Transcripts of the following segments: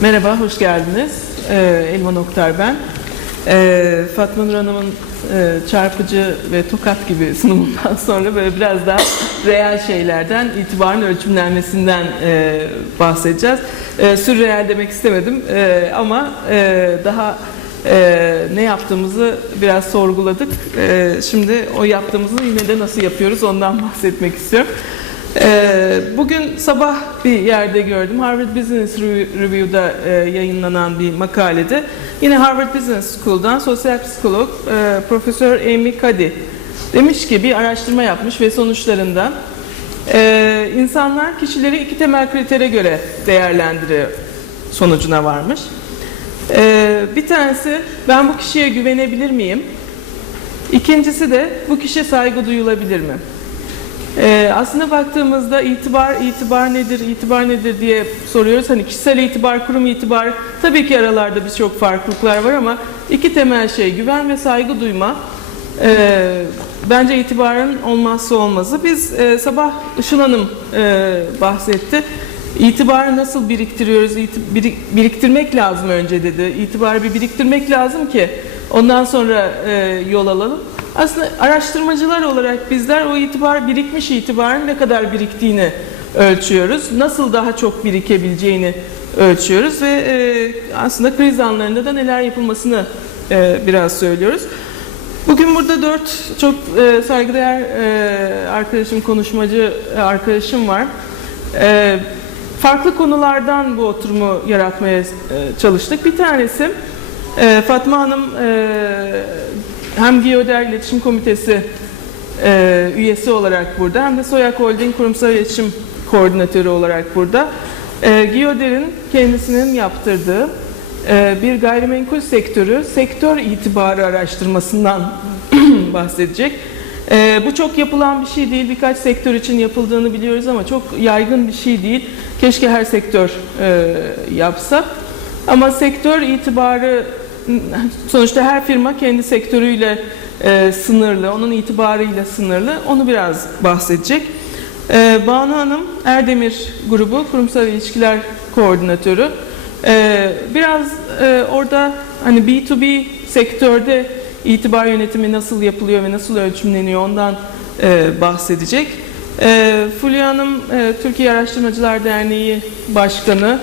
Merhaba, hoş geldiniz. Ee, Elvan Oktar ben. Ee, Fatma Nur Hanım'ın e, çarpıcı ve tokat gibi sunumundan sonra böyle biraz daha reel şeylerden, itibarın ölçümlenmesinden e, bahsedeceğiz. E, sürreel demek istemedim e, ama e, daha e, ne yaptığımızı biraz sorguladık. E, şimdi o yaptığımızı yine de nasıl yapıyoruz ondan bahsetmek istiyorum. Ee, Bugün sabah bir yerde gördüm. Harvard Business Review'da e, yayınlanan bir makalede. Yine Harvard Business School'dan sosyal psikolog e, Profesör Amy Cuddy demiş ki bir araştırma yapmış ve sonuçlarında e, insanlar kişileri iki temel kritere göre değerlendiriyor sonucuna varmış. Bir tanesi ben bu kişiye güvenebilir miyim? İkincisi de bu kişiye saygı duyulabilir mi? Ee, aslında baktığımızda itibar, itibar nedir, itibar nedir diye soruyoruz. Hani kişisel itibar, kurum itibar, tabii ki aralarda birçok farklılıklar var ama iki temel şey güven ve saygı duyma. Ee, bence itibarın olmazsa olmazı. Biz e, sabah Işıl Hanım e, bahsetti. İtibarı nasıl biriktiriyoruz? İti- birik- biriktirmek lazım önce dedi. İtibarı bir biriktirmek lazım ki ondan sonra e, yol alalım. Aslında araştırmacılar olarak bizler o itibar birikmiş itibarın ne kadar biriktiğini ölçüyoruz. Nasıl daha çok birikebileceğini ölçüyoruz ve e, aslında kriz anlarında da neler yapılmasını e, biraz söylüyoruz. Bugün burada dört çok e, saygıdeğer e, arkadaşım, konuşmacı e, arkadaşım var. E, farklı konulardan bu oturumu yaratmaya e, çalıştık. Bir tanesi e, Fatma Hanım e, hem Giyoder İletişim Komitesi e, üyesi olarak burada hem de Soyak Holding Kurumsal İletişim Koordinatörü olarak burada. E, Giyoder'in kendisinin yaptırdığı e, bir gayrimenkul sektörü sektör itibarı araştırmasından bahsedecek. E, bu çok yapılan bir şey değil. Birkaç sektör için yapıldığını biliyoruz ama çok yaygın bir şey değil. Keşke her sektör e, yapsa. Ama sektör itibarı sonuçta her firma kendi sektörüyle e, sınırlı, onun itibarıyla sınırlı. Onu biraz bahsedecek. E, Banu Hanım Erdemir grubu kurumsal ilişkiler koordinatörü. E, biraz e, orada hani B2B sektörde itibar yönetimi nasıl yapılıyor ve nasıl ölçümleniyor ondan e, bahsedecek. E, Fulya Hanım e, Türkiye Araştırmacılar Derneği Başkanı,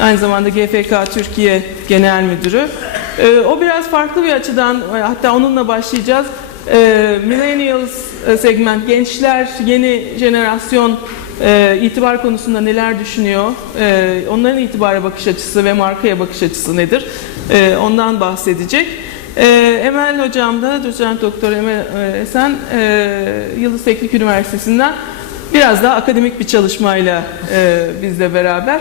aynı zamanda GFK Türkiye Genel Müdürü. E, o biraz farklı bir açıdan, hatta onunla başlayacağız. E, millennials e, segment, gençler, yeni jenerasyon e, itibar konusunda neler düşünüyor? E, onların itibara bakış açısı ve markaya bakış açısı nedir? E, ondan bahsedecek. E, Emel Hocam da, doçent doktor Emel e, Esen, e, Yıldız Teknik Üniversitesi'nden biraz daha akademik bir çalışmayla e, bizle beraber.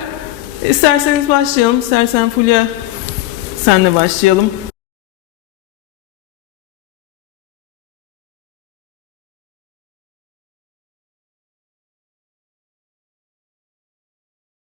İsterseniz başlayalım, istersen Fulya senle başlayalım.